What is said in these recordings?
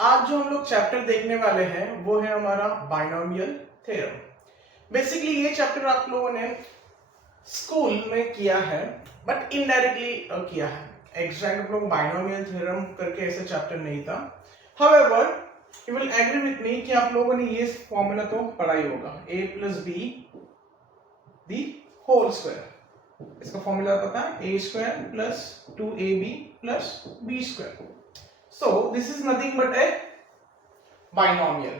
आज जो हम लोग चैप्टर देखने वाले हैं वो है हमारा बाइनोमियल थ्योरम। बेसिकली ये चैप्टर आप लोगों ने स्कूल में किया है बट इनडायरेक्टली किया है। एग्जैक्ट आप लोग बाइनोमियल थ्योरम करके ऐसा चैप्टर नहीं था। However you will agree with me कि आप लोगों ने ये फॉर्मूला तो पढ़ा ही होगा, a plus b the whole square. इसका फॉर्मूला पता है, a square plus 2ab plus b square. So this is nothing but a binomial।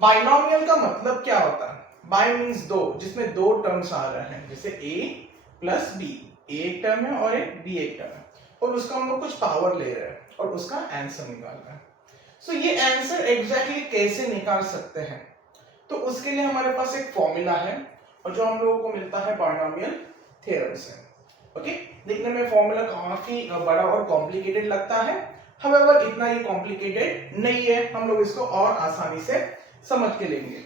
Binomial का मतलब क्या होता है? बाय मीन्स दो, जिसमें दो टर्म्स आ रहे हैं, जैसे a प्लस बी, a एक टर्म है और एक b एक टर्म है, और उसका हम लोग कुछ पावर ले रहे हैं और उसका आंसर निकाल रहे हैं। सो ये आंसर एग्जैक्टली कैसे निकाल सकते हैं? तो उसके लिए हमारे पास एक फॉर्मूला है और जो हम लोगों को मिलता है बाइनोमियल थ्योरम से। ओके, देखने में फॉर्मूला काफी बड़ा और कॉम्प्लिकेटेड लगता है। However, इतना ये कॉम्प्लिकेटेड नहीं है, हम लोग इसको और आसानी से समझ के लेंगे।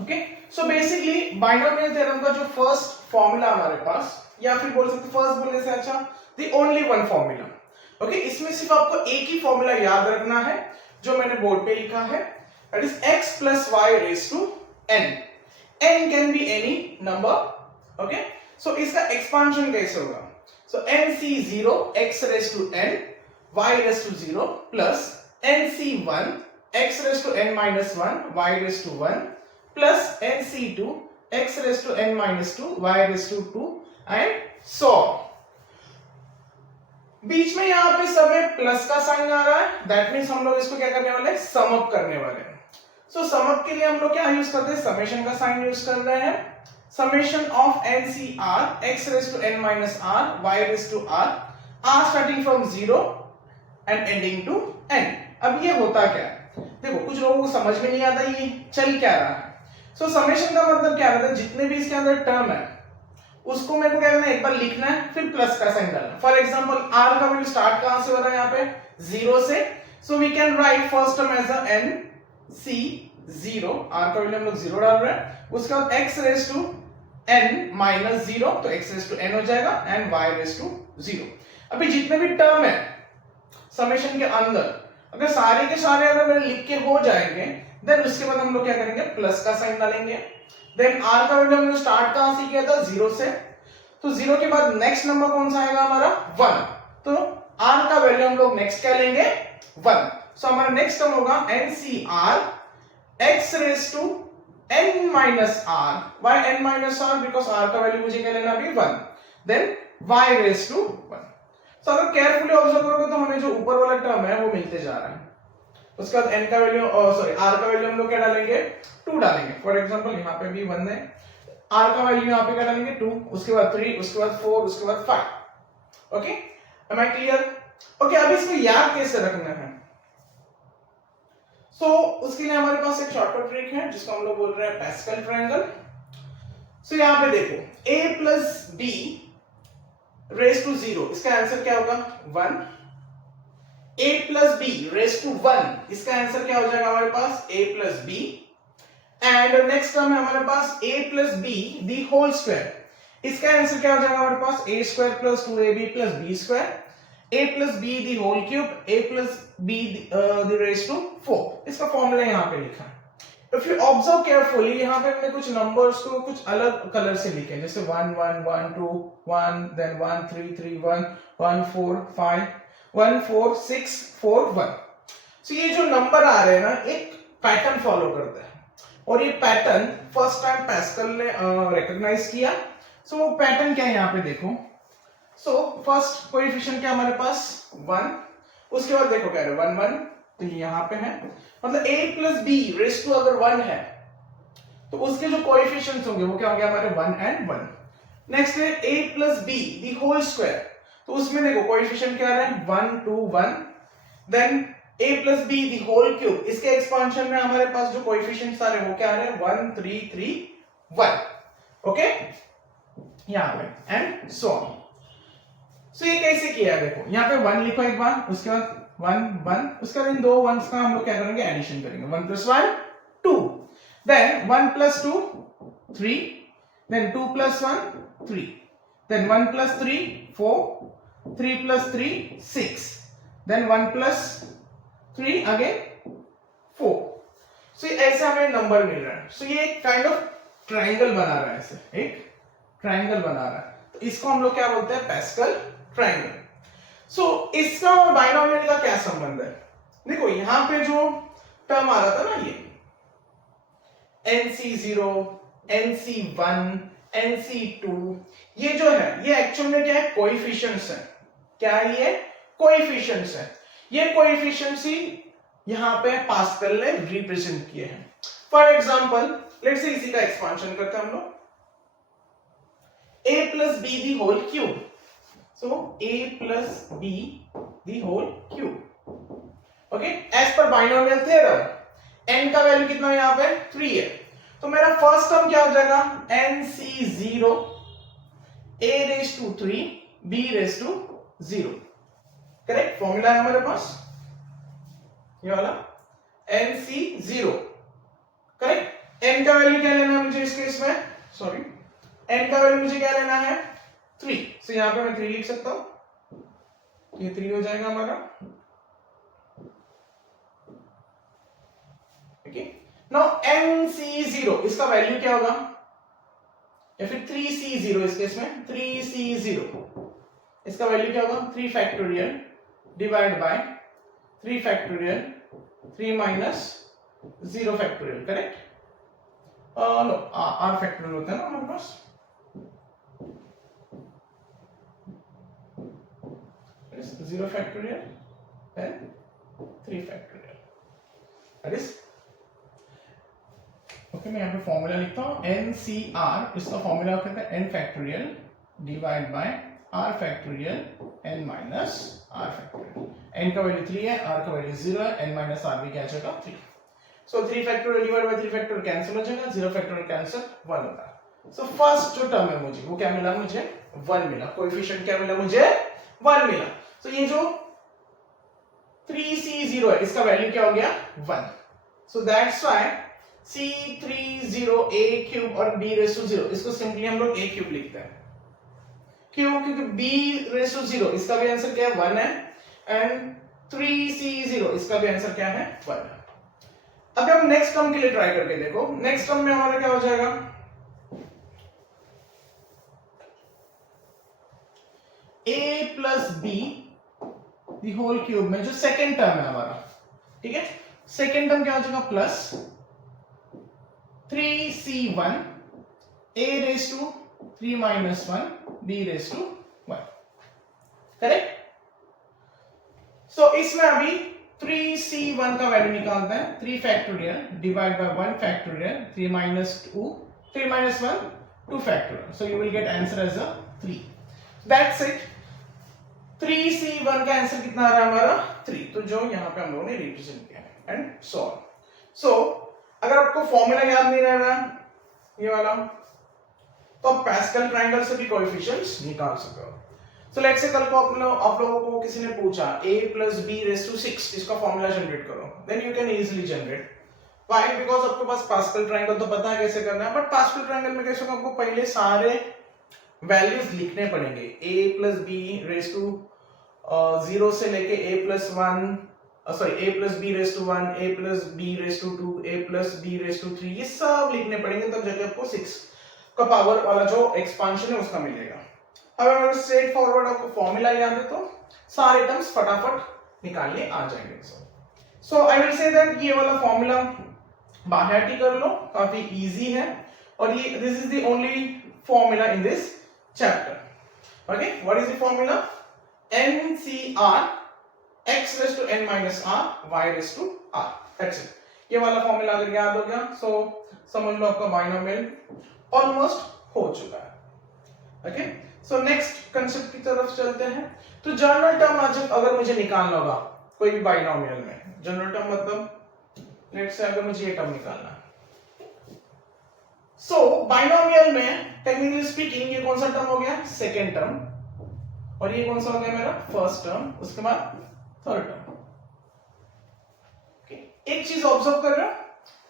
Okay, so basically binomial theorem का जो फर्स्ट फॉर्मूला हमारे पास, या फिर बोल सकते फर्स्ट बोलने से अच्छा the only one formula. Okay, इसमें सिर्फ आपको एक ही फॉर्मूला याद रखना है जो मैंने बोर्ड पे लिखा है, that is x plus y raise to n। n can be any number. Okay, so इसका एक्सपांशन कैसे होगा? So nc0 x raise to n y raised to 0 plus nc1 x raised to n minus 1 y raised to 1 plus nc2 x raised to n minus 2 y raised to 2 and so on। बीच में यहां पे सब में plus का sign आ रहा है, that means हम लोग इसको क्या करने वाले हैं? सम अप करने वाले हैं। सो सम अप के लिए हम लोग क्या यूज करते हैं? समेशन का साइन यूज कर रहे हैं। Summation of ncr x raised to n minus r y raised to r starting from 0 and ending to n। अब ये होता क्या है? देखो, कुछ लोगों को समझ में नहीं आता ये चल क्या रहा है। सो समेशन का मतलब क्या रहता है? जितने भी इसके अंदर टर्म है उसको मेरे को क्या करना है? एक बार लिखना है, फिर प्लस का साइन डालना। फॉर एग्जांपल r का वैल्यू स्टार्ट कहां से हो रहा है? यहाँ पे 0 से। So we can write first term as a nc0, r का वैल्यू हम लोग 0 डाल रहे हैं। उसके बाद x raise to n minus 0, तो x रेज टू n हो जाएगा, एंड y रेज टू 0। अभी जितने भी टर्म है समेशन के अंदर, अगर सारे के सारे अगर मेरे लिख के हो जाएंगे, देन उसके बाद हम लोग क्या करेंगे? प्लस का साइन डालेंगे। देन r का वैल्यू हमने स्टार्ट कहां से किया था? 0 से। तो 0 के बाद नेक्स्ट नंबर कौन सा आएगा हमारा? 1। तो r का वैल्यू हम लोग नेक्स्ट क्या लेंगे? 1। सो हमारा नेक्स्ट टर्म होगा ncr x raise to n minus r। why n minus r? Because r का वैल्यू मुझे क्या लेना अभी? 1। Then y raise to 1। तो अगर केयरफुली ऑब्जर्व करोगे तो हमें जो ऊपर वाला टर्म है वो मिलते जा रहा है। उसके बाद n का वैल्यू सॉरी r का वैल्यू हम लोग क्या डालेंगे? 2 डालेंगे। फॉर एग्जांपल यहाँ पे भी 1 है, r का वैल्यू यहाँ पे क्या डालेंगे? 2, उसके बाद 3, उसके बाद 4, उसके बाद 5। Okay, am I clear? Okay, अब इसको याद कैसे रखना है? सो उसके लिए हमारे पास एक शॉर्टकट ट्रिक है जिसको हम लोग बोल रहे हैं पैस्कल ट्रायंगल। सो यहाँ पे देखो, a plus b raise to 0, इसका आंसर क्या होगा? 1। a plus b raise to 1, इसका आंसर क्या हो जाएगा हमारे पास? a plus b. And next term है हमारे पास a plus b the whole square, इसका आंसर क्या हो जाएगा हमारे पास? a square plus 2ab plus b square, a plus b the whole cube, a plus b the raise to 4। इसका फॉर्मूला यहाँ पे लिखा है। If you observe carefully, यहाँ पे हमने कुछ नंबर्स को कुछ अलग कलर से लिखे हैं, जैसे 1 1 1 2 1, then 1 3 3 1 1 4 5 1 4 6 4 1। So ये जो नंबर आ रहे हैं ना, एक पैटर्न फॉलो करते हैं, और ये पैटर्न फर्स्ट टाइम पैस्कल ने रिकॉग्नाइज किया। सो वो पैटर्न क्या है यहाँ पे देखो। सो फर्स्ट कोएफिशिएंट क्या हमारे पास? 1। उसके बाद देखो क्या है? 1 1, तो ये यहाँ पे है, मतलब a plus b raise to अगर 1 है तो उसके जो कोएफिशिएंट्स होंगे वो क्या होंगे हमारे? 1 and 1। नेक्स्ट है a plus b the whole square, तो उसमें देखो कोएफिशिएंट क्या आ रहा है? 1 2 1। Then a plus b the whole cube, इसके एक्सपांशन में हमारे पास जो कोएफिशिएंट्स आ रहे हैं वो क्या आ रहे हैं? 1 3 3 1। ओके, यहाँ पे एंड सो ऑन। सो ये कैसे किया है? देखो यहाँ पे 1 लिखो एक बार, उसके बाद 1 1, उसके बाद इन दो 1s का हम लोग क्या करेंगे? एडिशन करेंगे। 1 plus 1 2, then 1 plus 2 3, then 2 plus 1 3, then 1 plus 3 4, 3 plus 3 6, then 1 plus 3 again 4। So ऐसे हमें नंबर मिल रहा है। सो ये एक काइंड ऑफ ट्राइंगल बना रहा है, ऐसे एक ट्राइंगल बना रहा है, तो इसको हम लोग क्या बोलते हैं, पैस्कल ट्राइंगल। सो इसका और बाइनोमियल का क्या संबंध है? देखो यहां पे जो टर्म आ रहा था ना, ये NC0, NC1, NC2, ये जो है ये एक्चुअल में क्या है, कोएफिशिएंट्स है। क्या है ये? कोएफिशिएंट्स है। ये कोएफिशिएंट्स ही यहां पे पास्कल ने रिप्रेजेंट किए हैं। फॉर एग्जांपल लेट्स से इसी का एक्सपांशन करते हैं हम लोग, a plus b the whole cube. So a plus b the whole cube. Okay, as per binomial theorem n का वैल्यू कितना है यहां पे 3 है, तो मेरा फर्स्ट टर्म क्या हो जाएगा, NC0 a raised to 3 b raised to 0। Correct formula है हमारे पास ये वाला NC0। करेक्ट, n का वैल्यू क्या लेना है मुझे इस केस में, सॉरी n का वैल्यू मुझे क्या लेना है 3। सो यहां पे मैं 3 लिख सकता हूं, ये 3 हो जाएगा हमारा। ओके, नाउ NC0 इसका वैल्यू क्या होगा, या फिर 3C0 इस केस में 3C0 इसका वैल्यू क्या होगा, 3 factorial divide by 3 factorial 3 minus 0 factorial. Correct, no r factorial होता है ना हमारे पास, zero factorial and 3 factorial, that is okay. मैं यहाँ पे फॉर्मूला लिखता हूँ NCR, इसका फॉर्मूला कहता है n factorial divide bye r factorial n minus r factorial. n का वैल्यू 3 है, r का वैल्यू 0 है, n माइनस r भी क्या आ जाएगा 3। सो 3 factorial divide by 3 factorial cancel हो जाएगा, 0 फैक्टोरियल कैंसिल, 1 होता है। सो फर्स्ट जो टर्म है मुझे वो क्या मिला, मुझे 1 मिला। कोएफिशिएंट क्या मिला मुझे, 1 मिला। तो ये जो 3C0 है इसका वैल्यू क्या हो गया 1। So that's why C30a cube और b रेज़ टू 0 इसको सिंपली हम लोग a क्यूब लिखते हैं। क्यों? क्योंकि b रेज़ टू 0 इसका भी आंसर क्या है 1 है, एंड 3C0 इसका भी आंसर क्या है 1 है। अब हम नेक्स्ट टर्म के लिए ट्राई करके देखो, नेक्स्ट टर्म में हमारा क्या हो जाएगा, a plus b the whole cube में जो सेकेंड टर्म है हमारा, ठीक है, सेकेंड टर्म क्या हो जाएगा plus 3C1 a raise to 3 minus 1 b raise to 1। Correct, so इसमें अभी 3C1 का वैल्यू निकालते हैं, 3 factorial divide by 1 factorial 3 minus 1 2 factorial, so you will get answer as a 3। That's it. 3C1 का answer कितना आ रहा है हमारा 3, तो जो यहां पे हम लोगों ने रिप्रेजेंट किया है एंड सो ऑन। सो अगर आपको फॉर्मूला याद नहीं रह रहा है ये वाला, तो आप पैस्कल ट्रायंगल से भी कोएफिशिएंट्स निकाल सकते हो। सो लेट्स से कल को आप लोगों को किसी ने पूछा a plus b raised to 6 इसका फॉर्मूला जनरेट करो, then you can easily generate. Why? Because आपके पास पैस्कल ट्रायंगल तो पता है कैसे करना है, बट पैस्कल ट्रायंगल में कैसे आपको पहले सारे वैल्यूज लिखने पड़ेंगे, a plus b raised to 0 से लेके a plus 1 a plus b raised to 1, a plus b raised to 2, a plus b raised to 3, ये सब लिखने पड़ेंगे, तब जाके आपको 6 का पावर वाला जो एक्सपांशन है उसका मिलेगा। अगर स्ट्रेट फॉरवर्ड आपको फॉर्मूला याद है तो सारे टर्म्स फटाफट निकालने आ जाएंगे। सो आई विल से दैट ये वाला फॉर्मूला बाहर ही कर लो, काफी इजी है, और ये this is the only formula in this chapter. Okay, what is the formula? NCR x raised to n minus r y raised to r, that's it। ये वाला फॉर्मूला अगर याद हो गया सो समझ लो आपका बाइनोमियल ऑलमोस्ट हो चुका है। ओके, सो नेक्स्ट कांसेप्ट की तरफ चलते हैं। तो जनरल टर्म अगर मुझे निकालना होगा कोई भी बाइनोमियल में, जनरल टर्म मतलब लेट्स से अगर मुझे ये टर्म निकालना है, सो बाइनोमियल में टेक्निकली स्पीकिंग ये कौन सा टर्म हो गया? सेकेंड टर्म, और ये कौन सा हो गया मेरा? फर्स्ट टर्म, उसके बाद थर्ड टर्म। एक चीज ऑब्जर्व कर रहे हो,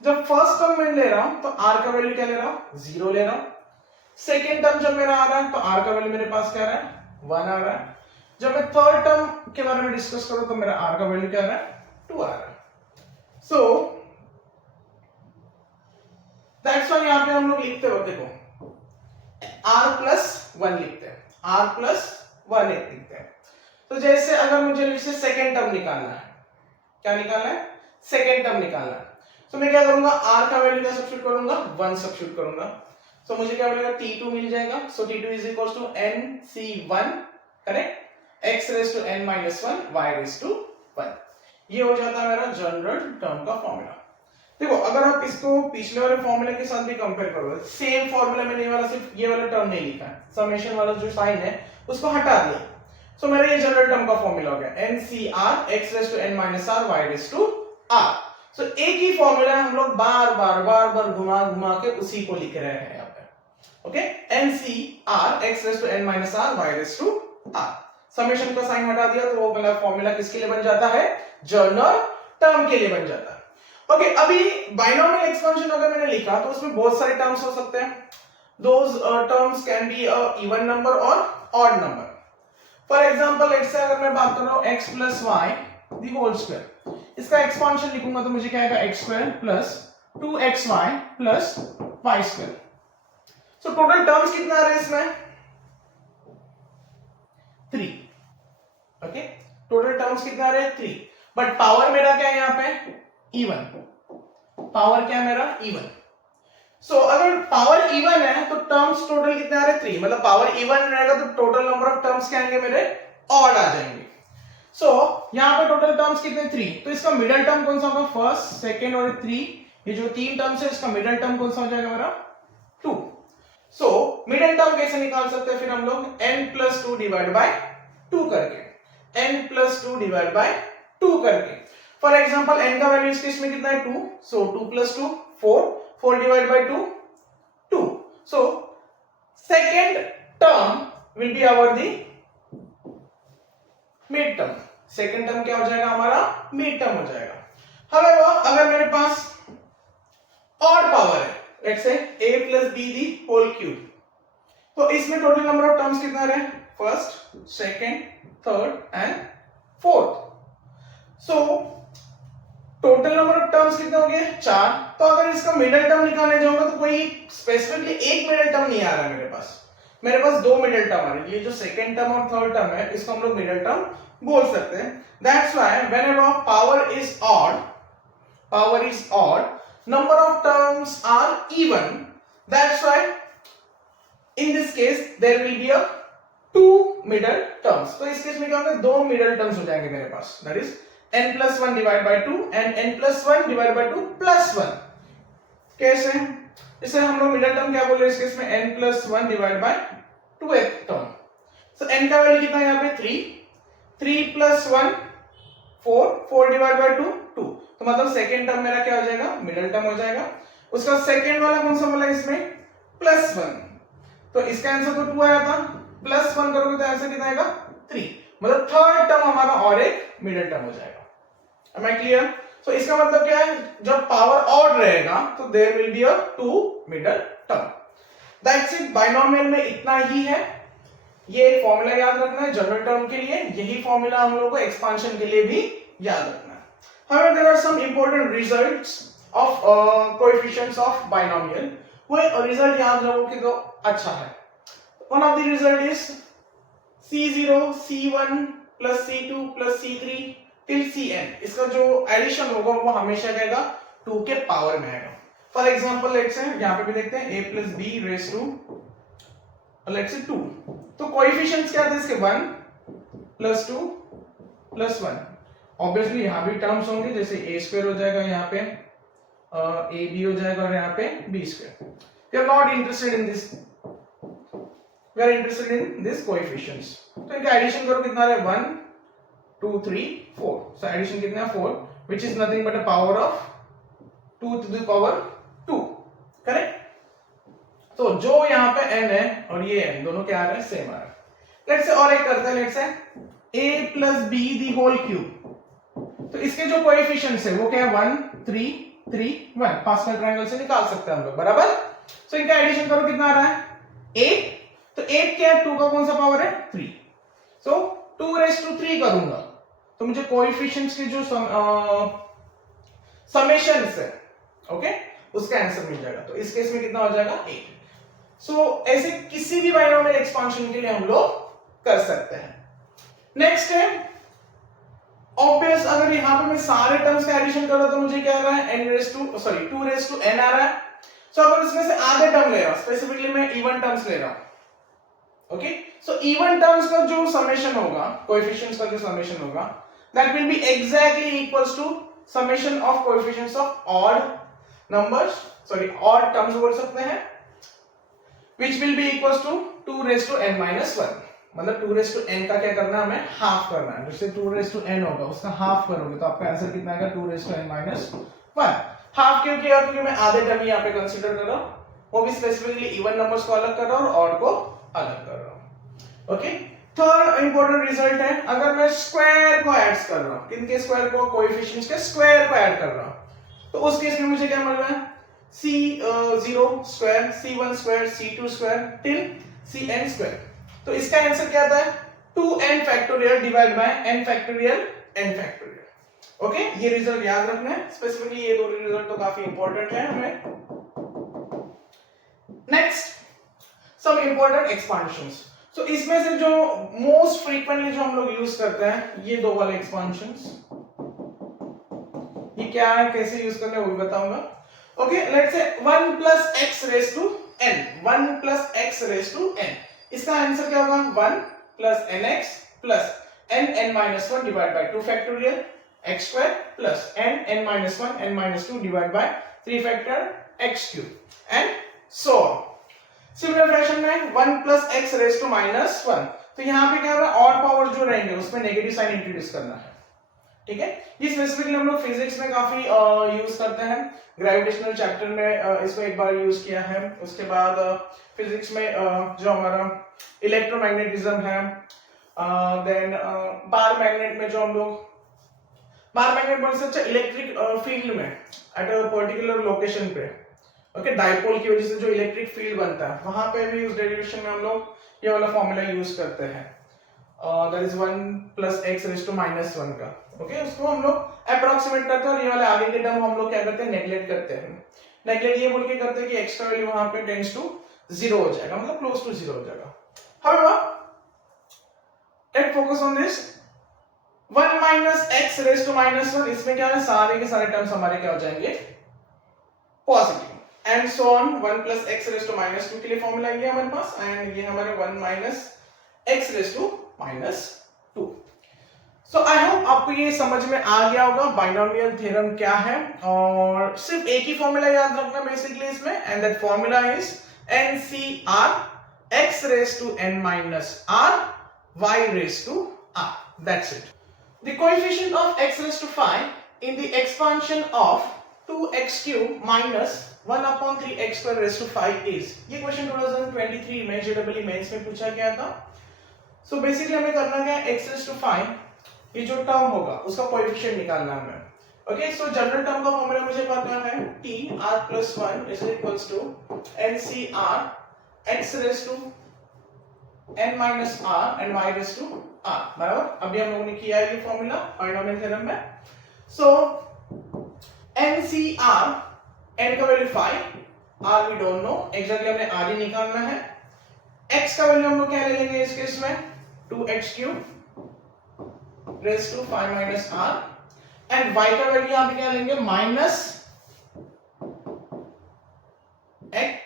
जब फर्स्ट टर्म में ले रहा हूं तो r का वैल्यू क्या ले रहा हूं? 0 ले रहा हूं। सेकेंड टर्म जब मेरा आ रहा है तो r का वैल्यू मेरे पास क्या आ रहा है? 1 आ रहा है। जब मैं थर्ड टर्म के बारे में डिस्कस करूं तो मेरा r का वैल्यू क्या आ रहा है? 2 आ रहा है। सो दैट्स व्हाई यहाँ पे हम लोग लिखते हो, देखो r+1 लिखते हैं, r+1 लिखते हैं। तो जैसे अगर मुझे इससे सेकेंड टर्म निकालना है, क्या निकालना है, सेकेंड टर्म निकालना है, तो मैं क्या करूंगा, r का वैल्यू क्या सब्स्टिट्यूट करूंगा, 1 सब्स्टिट्यूट करूंगा। तो मुझे क्या मिलेगा, t2 मिल जाएगा। So t2 is equal to nc1, correct, x raise to n minus 1 y raise to 1। ये हो जाता है मेरा जनरल टर्म का फॉर्मूला। देखो अगर आप इसको पिछले वाले फॉर्मूले के साथ भी कंपेयर करो, सेम फॉर्मूला में ये वाला, सिर्फ ये वाला टर्म नहीं लिखा है, समेशन वाला जो साइन है उसको हटा दिया। सो मेरा ये जनरल टर्म का फॉर्मूला हो गया NCR x raise to n minus r y raise to r। So एक ही फॉर्मूला हम लोग बार बार घुमा घुमा के उसी को लिख रहे हैं यहाँ पे। Okay, NCR x raise to n minus r y raise to r। Summation का साइन हटा दिया तो वो वाला फॉर्मूला किसके लिए बन जाता है, जनरल टर्म के लिए बन जाता है। ओके, अभी बाइनोमियल एक्सपेंशन अगर मैंने लिखा तो उसमें बहुत सारे टर्म्स हो सकते हैं। Those terms can be a even number और odd number. For example let's say अगर मैं बात कर रहा हूं x plus y the whole square, इसका एक्सपेंशन लिखूंगा तो मुझे क्या आएगा, x square plus 2xy plus y square. So total terms कितना आ रहा है इसमें, 3। ओके, टोटल टर्म्स कितना आ रहे हैं, 3। बट पावर मेरा क्या है यहाँ पे, इवन। पावर क्या है मेरा, इवन। सो अगर पावर इवन है तो टर्म्स टोटल कितने आ रहे हैं, 3। मतलब पावर इवन रहेगा तो टोटल नंबर ऑफ टर्म्स क्या आएंगे मेरे, ऑड आ जाएंगे। सो यहाँ पे टोटल टर्म्स कितने, 3। तो इसका मिडिल टर्म कौन सा होगा, फर्स्ट, सेकेंड और 3, ये जो 3 टर्म्स है इसका मिडिल टर्म कौन सा हो जाएगा मेरा, 2। सो मिडिल टर्म कैसे निकाल सकते हैं फिर हम लोग, n+2 डिवाइड बाय 2 करके, n+2 डिवाइड बाय 2 करके। फॉर एग्जांपल n का वैल्यू इस केस में कितना है, 2। So 2+2 4, 4 divide by 2 2। So second term will be our the mid term. Second term क्या हो जाएगा हमारा, मिड टर्म हो जाएगा। However, अगर मेरे पास ऑड पावर है, let's say a plus b the whole cube, तो इसमें टोटल नंबर ऑफ टर्म्स कितना रहे, first, second, third and fourth. So total number of terms कितने हो गए, 4। तो अगर इसका मिडिल टर्म निकालने जाऊंगा तो कोई स्पेसिफिकली एक मिडिल टर्म नहीं आ रहा है मेरे पास 2 मिडिल टर्म आ रहे हैं। ये जो सेकंड टर्म और थर्ड टर्म है इसको हम लोग मिडिल टर्म बोल सकते हैं। That's why whenever power is odd, number of terms are even. That's why in this case there will be a 2 middle terms. तो इस केस में क्या होगा, 2 middle terms हो जाएंगे मेरे पास, that is n+1 divided by 2 and n+1 divided by 2 plus 1। कैसे, इसे हम लोग मिडिल टर्म क्या बोल रहे हैं इस केस में, n+1 divided by 2th term। so n का वैल्यू कितना है यहाँ पे, 3 plus 1 4 divided by 2 2। तो मतलब सेकेंड टर्म मेरा क्या हो जाएगा, मिडिल टर्म हो जाएगा। उसका सेकेंड वाला कौन सा बोला इसमें, +1। तो इसका आंसर तो 2 आया था, +1 करोगे तो आंसर कितना आएगा, 3। मतलब थर्ड टर्म हमारा और एक मिडिल टर्म हो जाएगा। Am I clear? So इसका मतलब क्या है, जब पावर ऑड रहेगा तो there will be a 2 middle term. That's it, binomial में इतना ही है। ये एक फॉर्मूला याद रखना है जनरल टर्म के लिए, यही फॉर्मूला हम लोगों को एक्सपांशन के लिए भी याद रखना है। However, there are some important results of coefficients of binomial. वो रिजल्ट याद रखोगे तो अच्छा है। One of the result is C0, C1 plus C2 plus C3 till Cn। इसका जो एडिशन होगा वो हमेशा रहेगा 2 के पावर में आएगा। फॉर एग्जाम्पल लेट्स से यहाँ पे भी देखते हैं a plus b raised to let's say 2। तो कोएफिशिएंट्स क्या थे इसके, 1 plus 2 plus 1। ऑब्वियसली यहाँ भी टर्म्स होंगे, जैसे a स्क्वायर हो जाएगा यहाँ पे, a b हो जाएगा और यहाँ पे b square. We are not interested in this, we are interested in this coefficients. तो इनका एडिशन करो कितना है, 1 2 3 4। सो एडिशन कितना है, 4, which is nothing but a power of 2 to the power 2, correct. तो जो यहाँ पे n है और ये n दोनों क्या आ रहे हैं, सेम आ रहा है। लेट्स से और एक करते हैं, let's say a plus b the whole cube. तो इसके जो कोएफिशिएंट्स है वो क्या है, 1 3 3 1। पास्कल ट्रायंगल से निकाल सकते हैं हम लोग, बराबर। सो इनका एडिशन करो कितना आ रहा है, 8। तो 8 क्या है, 2 का कौन सा पावर है, 3। सो 2 raised to 3 करूंगा तो मुझे कोएफिशिएंट्स के जो समेशंस है, ओके, उसका आंसर मिल जाएगा। तो इस केस में कितना हो जाएगा 8। सो ऐसे किसी भी बाइनोमियल एक्सपांशन के लिए हम लोग कर सकते हैं। नेक्स्ट है ऑब्वियस, अगर यहाँ पे मैं सारे टर्म्स का एडिशन कर रहा हूं तो मुझे क्या आ रहा है टू रेस टू n आ रहा है। सो अगर इसमें से आधे टर्म ले रहा हूं, स्पेसिफिकली मैं इवन टर्म्स ले रहा हूं, ओके। सो इवन टर्म्स का जो समेशन होगा, कोएफिशिएंट्स का जो समेशन होगा, that will be exactly equals to summation of coefficients of odd numbers, odd terms बोल सकते हैं, which will be equals to 2 raised to n minus 1। मतलब 2 raised to n का क्या करना है, हमें हाफ करना है। जैसे 2 raised to n होगा उसका हाफ करोगे तो आपका आंसर कितना आएगा 2 raised to n minus 1। Half क्यों किया, क्योंकि मैं आधे टर्म यहाँ पे कंसीडर कर रहा हूँ, वो भी स्पेसिफिकली इवन नंबर्स को अलग कर रहा हूँ और ऑड को अलग कर रहा हूँ, ओके। थर्ड इंपॉर्टेंट रिजल्ट है, अगर मैं स्क्वायर को ऐड कर रहा हूँ, किनके स्क्वायर को, कोएफिशिएंट्स के स्क्वायर को ऐड कर रहा हूँ, तो उस केस में मुझे क्या मिल रहा है C0 square, C1 square, C2 square till Cn square. तो इसका आंसर क्या आता है 2n factorial divide bye n factorial n factorial, okay. ये रिजल्ट याद रखना है, स्पेसिफिकली ये दो रिजल्ट तो काफी इंपॉर्टेंट है हमें। Next some important एक्सपांशंस। सो इसमें से जो मोस्ट फ्रीक्वेंटली जो हम लोग यूज करते हैं, ये दो वाले एक्सपांशंस, ये क्या है, कैसे यूज करना है वो भी बताऊंगा। Okay, let's say 1 plus x raised to n, 1 plus x raised to n, इसका आंसर क्या होगा 1 plus nx plus n minus 1 divided by 2 factorial x square plus n minus 1 n minus 2 divided by 3 factorial x cube and so on। Similar fashion में 1 plus x raised to minus 1, तो यहाँ पे क्या हो रहा है, ऑड पावर जो रहेंगे उसमें नेगेटिव साइन इंट्रोड्यूस करना है, ठीक है। ये स्पेसिफिकली हम लोग फिजिक्स में काफी यूज करते हैं, ग्रेविटेशनल चैप्टर में इसको एक बार यूज किया है। उसके बाद फिजिक्स में जो हमारा इलेक्ट्रोमैग्नेटिज्म है, देन बार मैग्नेट में जो हम लोग, बार मैग्नेट बोल सकते हैं इलेक्ट्रिक फील्ड में एट अ पर्टिकुलर लोकेशन पे, ओके, डाइपोल की वजह से जो इलेक्ट्रिक फील्ड बनता है, वहां पे भी उस डेरिवेशन में हम लोग ये वाला फॉर्मूला यूज करते हैं, that is 1 plus x raised to minus 1 का, ओके। उसको हम लोग अप्रोक्सीमेट करते हैं और ये वाले आगे के टर्म हम लोग क्या करते हैं, नेगलेक्ट करते हैं। नेगलेक्ट ये बोल के करते हैं कि x का वैल्यू वहां पे टेंड्स टू 0 हो जाएगा, मतलब क्लोज टू 0 हो जाएगा। However, let's focus on this 1 minus x raised to minus 1, इसमें क्या है, सारे के सारे टर्म्स हमारे क्या हो जाएंगे, positive and so on. 1 plus x raised to minus 2 के लिए फॉर्मूला ये हमारे पास, एंड ये हमारे 1 minus x raised to minus 2। So I hope आपको ये समझ में आ गया होगा बाइनोमियल थ्योरम क्या है, और सिर्फ एक ही फॉर्मूला याद रखना बेसिकली इसमें, and that formula is NCR x raised to n minus r y raised to r, that's it। The coefficient of x raised to 5 in the expansion of 2x cube minus 1 upon 3x square raised to 5 is, ये question 2023 में JEE mains में पूछा गया था। So basically हमें करना क्या है, x raised to 5 ये जो टर्म होगा उसका कोएफिशिएंट निकालना है हमें, ओके। सो जनरल टर्म का फॉर्मूला मुझे पता है t r plus 1 is equals to NCR x raised to n minus r and y raised to r, बराबर। अभी हम लोगों ने किया है ये फॉर्मूला बाइनोमियल थ्योरम में। सो NCR, n का value 5, r we don't know, exactly हमें r ही निकालना है। x का वैल्यू हम लोग क्या ले लेंगे इस केस में, 2x cube raised to 5 minus r, and y का वैल्यू यहां पे क्या लेंगे, माइनस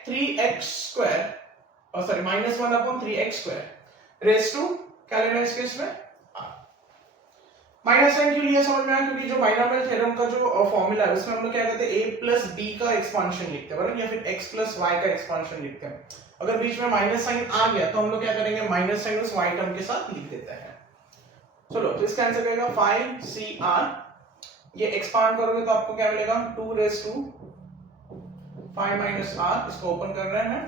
3x स्क्वायर, और sorry minus 1 upon 3x square raise to क्या लेना है इस केस में, r। माइनस साइन क्यों लिया समझ में आया, क्योंकि जो बाइनोमियल थ्योरम का जो फॉर्मूला है उसमें हम लोग क्या कहते हैं a plus b का एक्सपांशन लिखते हैं, बराबर, या फिर x plus y का एक्सपांशन लिखते हैं। अगर बीच में माइनस साइन आ गया तो हम लोग क्या करेंगे, माइनस साइन उस y टर्म के साथ लिख देते हैं। चलो, तो इसका आंसर क्या होगा 5CR, ये एक्सपांड करोगे तो आपको क्या मिलेगा 2 raised to 5 minus r, इसको ओपन कर रहे हैं,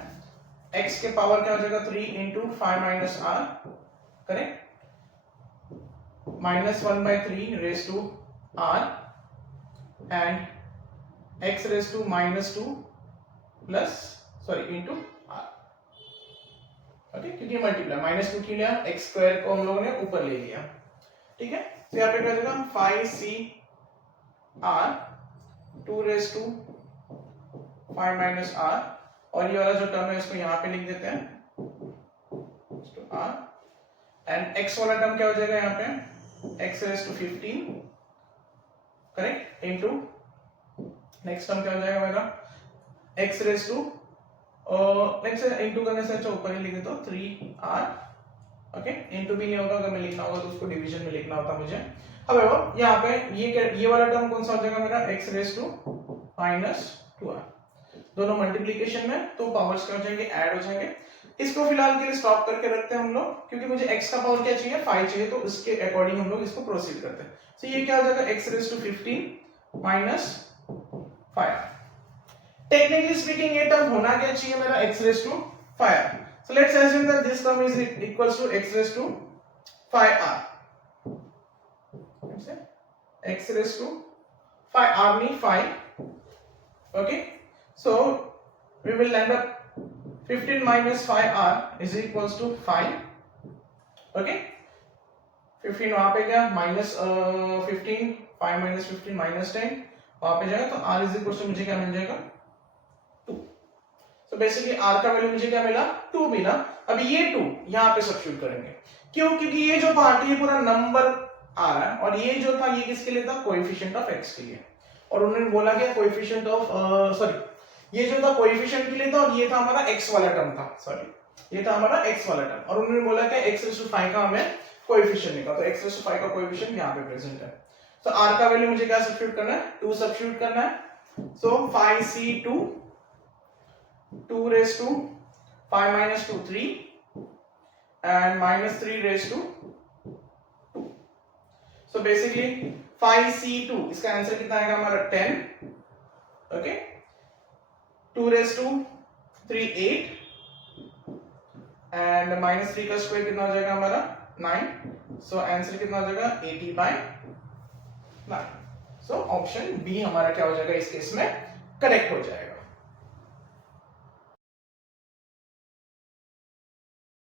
x के पावर क्या हो जाएगा 3 into 5 minus r, correct, -1/3 raised to r and x raised to -2 plus into r, okay, क्योंकि मल्टीप्लाई -2 के लिए x स्क्वायर को हम लोगों ने ऊपर ले लिया, ठीक है। तो यहाँ पे क्या हो जाएगा 5CR 2 raised to 5 minus are, और ये वाला जो टर्म है इसको यहाँ पे लिख देते हैं आर, एंड x वाला टर्म क्या हो जाएगा यहाँ पे x raise to 15, correct, into next term क्या हो जाएगा मेरा x raise to, next into करने से अच्छा ऊपर ही लिख देता हूँ 3r, ओके, इनटू भी नहीं होगा, अगर मैं लिखना होगा तो उसको डिवीजन में लिखना होता मुझे। अब यहाँ पे ये वाला टर्म कौन सा हो जाएगा मेरा x raise to minus 2r, दोनों मल्टीप्लिकेशन में, तो पावर्स क्या हो जाएंगे, ऐड हो जाएंगे। इसको फिलहाल के लिए स्टॉप करके रखते हैं हम लोग, क्योंकि मुझे x का पावर क्या चाहिए, 5 चाहिए, तो उसके अकॉर्डिंग हम लोग इसको प्रोसीड करते हैं। तो ये क्या हो जाएगा x raise to 15 minus 5r। Technically speaking ये टर्म होना क्या चाहिए मेरा x raised to 5r. So let's assume that this term is equals to x raised to 5r. X raised to 5r means 5. Okay. So we will end up 15 minus 5r is equals to 5. Okay. 15 वहां पे क्या minus 15, 5 minus 15 minus 10 वहां पे जाएगा, तो r is equals to मुझे क्या मिल जाएगा, तो बेसिकली r का वैल्यू मुझे क्या मिला, 2 मिला। अब ये 2 यहाँ पे सब्स्टिट्यूट करेंगे, क्यों, क्योंकि ये जो पार्ट है पूरा नंबर आ रहा है, और ये जो था ये किसके लिए था, कोएफिशिएंट ऑफ x के लिए, और उन्होंने बोला क्या कोएफिशिएंट ऑफ सॉरी ये जो था कोएफिशिएंट के लिए था, और ये था हमारा x वाला टर्म था, सॉरी ये था हमारा x वाला टर्म, और उन्होंने बोला क्या x रेज़ टू 5 का हमें कोएफिशिएंट निकालो, तो x रेज़ टू 5 का कोएफिशिएंट यहाँ पे प्रेजेंट है। तो r का वैल्यू मुझे क्या सब्स्टिट्यूट करना है, 2 सब्स्टिट्यूट करना है, सो 5c2 2 raised to 5 minus 2 3 and minus 3 raised to 2. So basically 5c2 इसका आंसर कितना आएगा हमारा 10, okay, 2 raised to 3 8 and minus 3 का स्क्वायर कितना हो जाएगा हमारा 9, so आंसर कितना हो जाएगा 80/9। So ऑप्शन बी हमारा क्या हो जाएगा इस केस में करेक्ट हो जाएगा।